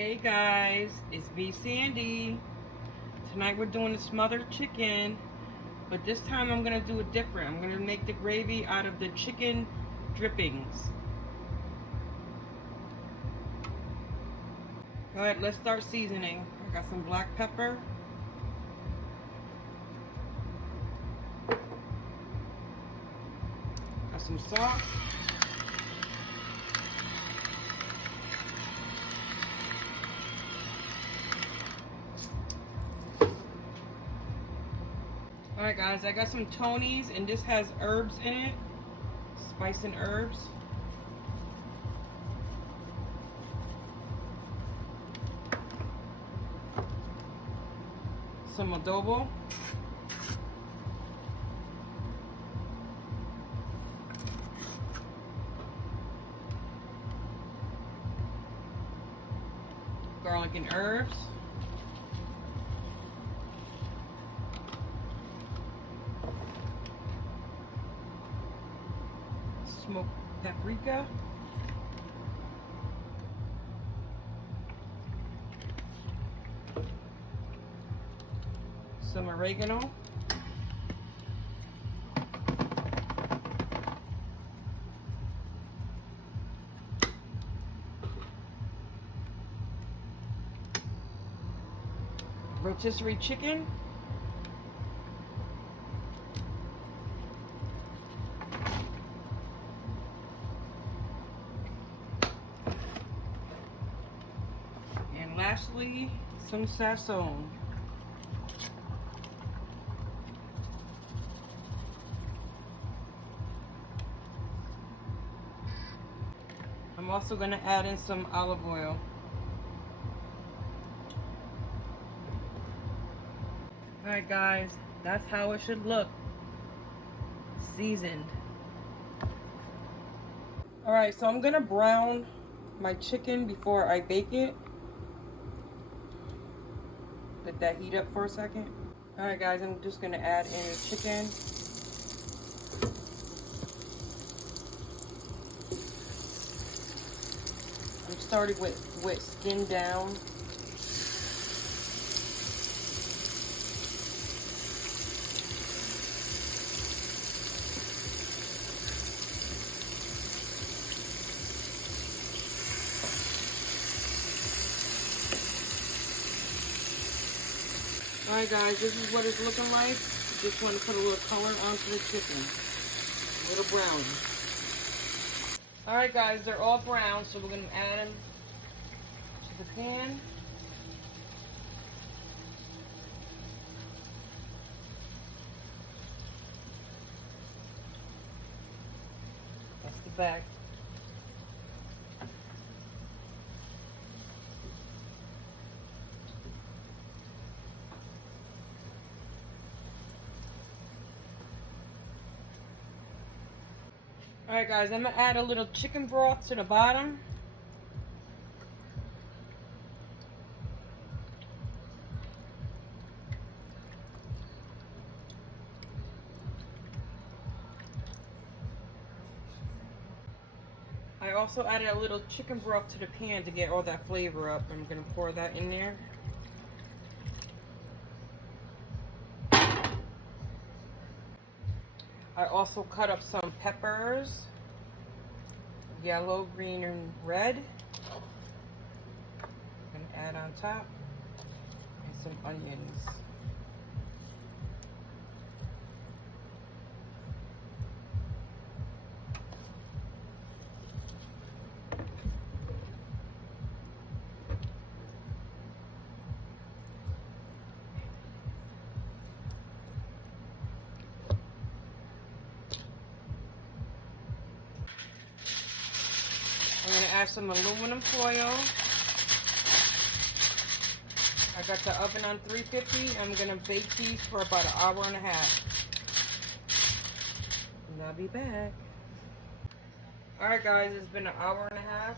Hey guys, it's V Sandy. Tonight we're doing the smothered chicken, but this time I'm gonna do it different. I'm gonna make the gravy out of the chicken drippings. Alright, let's start seasoning. I got some black pepper. Got some salt. Alright guys, I got some Tony's and this has herbs in it. Spice and herbs. Some adobo. Garlic and herbs. Smoked paprika. Some oregano. Rotisserie chicken. And lastly, some sazon. I'm also going to add in some olive oil. Alright guys, that's how it should look. Seasoned. Alright, so I'm going to brown my chicken before I bake it. Let that heat up for a second. Alright guys, I'm just going to add in the chicken. I'm starting with skin down. Alright guys, this is what it's looking like. Just want to put a little color onto the chicken. A little brown. Alright guys, they're all brown, so we're going to add them to the pan. That's the back. Alright guys, I'm going to add a little chicken broth to the bottom. I also added a little chicken broth to the pan to get all that flavor up. I'm going to pour that in there. I also cut up some peppers, yellow, green, and red. I'm going to add on top, and some onions. I'm going to add some aluminum foil. I got the oven on 350. I'm going to bake these for about an hour and a half. And I'll be back. Alright guys, it's been an hour and a half.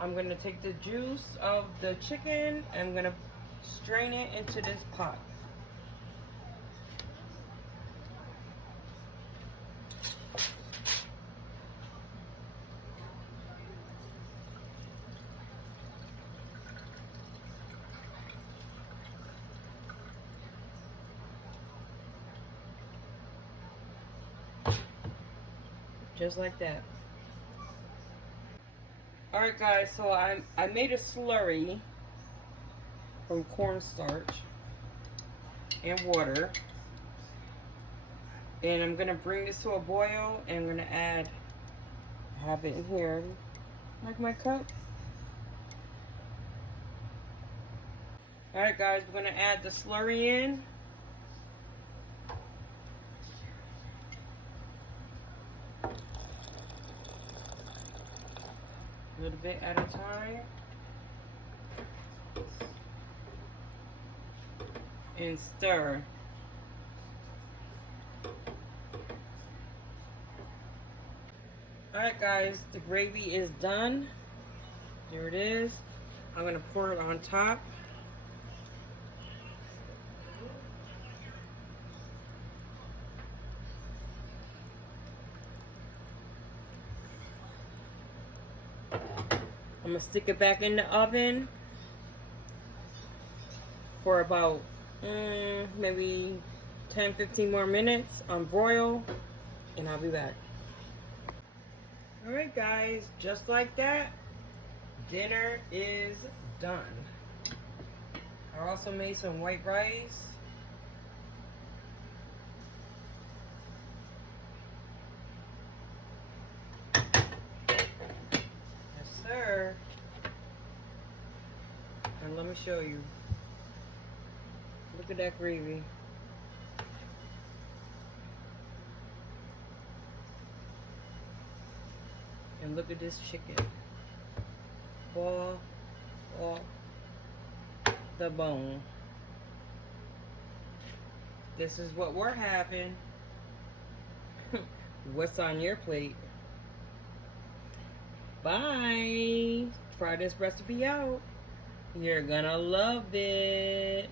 I'm going to take the juice of the chicken and I'm going to strain it into this pot. Just like that. Alright guys, so I made a slurry from cornstarch and water. And I'm going to bring this to a boil, and I'm going to have it in here, like my cup. Alright guys, we're going to add the slurry in. A little bit at a time. And stir. Alright guys, the gravy is done. There it is. I'm going to pour it on top. I'm going to stick it back in the oven for about maybe 10-15 more minutes on broil, and I'll be back. Alright guys, just like that, dinner is done. I also made some white rice. Yes sir. And let me show you. Look at that gravy. And look at this chicken. All off the bone. This is what we're having. What's on your plate? Bye. Try this recipe out. You're gonna love it.